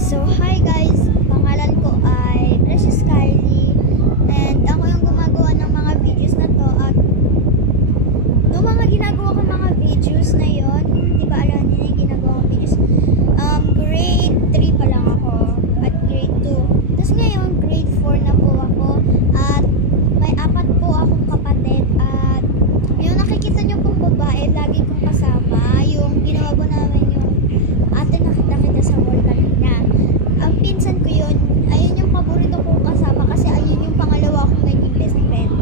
So, hi guys! Pangalan ko ay Precious Kylie and ako yung gumagawa ng mga videos na to at yung mga ginagawa ko mga videos na yon, di ba alam niyo yung ginagawa kong videos? Grade 3 pa lang ako at grade 2. Tapos ngayon, grade 4 na po ako at may 4 po akong kapatid at yung nakikita niyo pong babae, lagi kong kasama, yung ginawa po namin yung ate nakita kita sa mall kanina. Ang pinsan ko yun, ayun yung paborito kong kasama kasi ayun yung pangalawa kong naging best friend.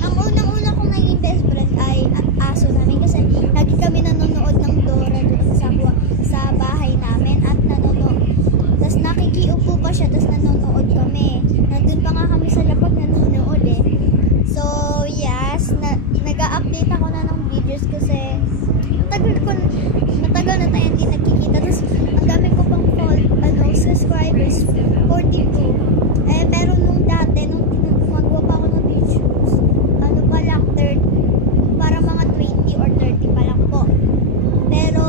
Ang unang-una kong naging best friend ay aso namin kasi lagi kami nanonood ng Dora doon sa bahay namin at nanonood. Tapos nakikiupo pa siya, tapos nanonood kami. Nandun pa nga kami sa lapag nanonood eh. So, yes, nag-a-update ako na ng videos kasi matagal na tayo hindi nagkikita. Tapos, ang dami ko pang subscribers, 42. Pero nung dati, nung gumagawa pa ako ng videos, ano pa lang, 30, para mga 20 or 30 pa lang po. Pero,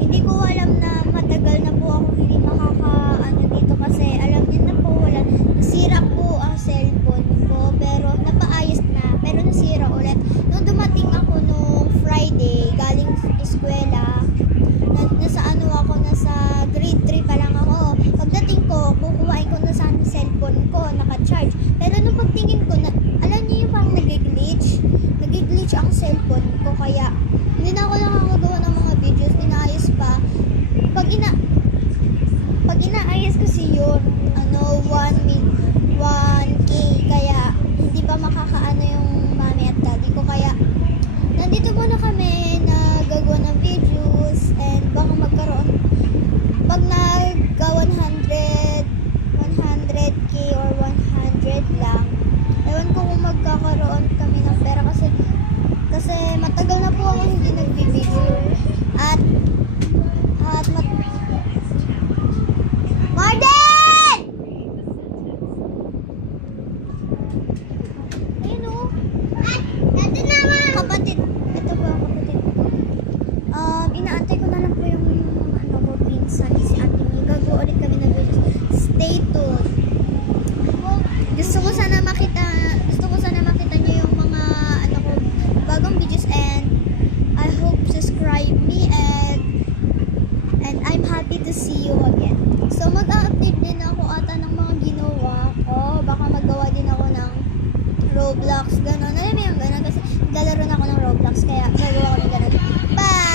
hindi ko alam na matagal na po ako hindi makaka-ano dito kasi alam niyo na po, nasira po ang cellphone ko, pero napaayos na, pero nasira ulit. Nung dumating ako nung Friday, galing eskwela, nasa grade 3 pa lang ako. Pagdating ko, kukuhain ko na sana cellphone ko, naka-charge. Pero nung pagtingin ko, alam niyo yung parang nag-glitch ang cellphone ko, kaya hindi na ako nakakagawa ng mga videos, inaayos pa. Pag inaayos kasi yun, 1K, kaya hindi pa makakaano yung mami at daddy ko, kaya nandito muna kami nagagawa ng videos and baka magkaroon pag nagka 100k or 100 lang, ewan ko kung magkakaroon kami ng pera kasi matagal na po ako hindi nagbi-video at Marden! Ayun o. Ito naman! Kapatid. Ito po ang kapatid ko. Inaantay ko na lang po yung pinsan, si Ate Mi. Gagawa ulit kami ng videos. Stay tuned. Gusto ko sana makita niyo yung mga bagong videos and I hope subscribe me and I'm happy to see you again. So mag-update din ako ata ng mga ginawa ko. Baka magawa din ako ng Roblox, gano'n. Alam mo yung gano'n kasi naglalaro na ako ng Roblox kaya gagawa ko ng gano'n. Bye!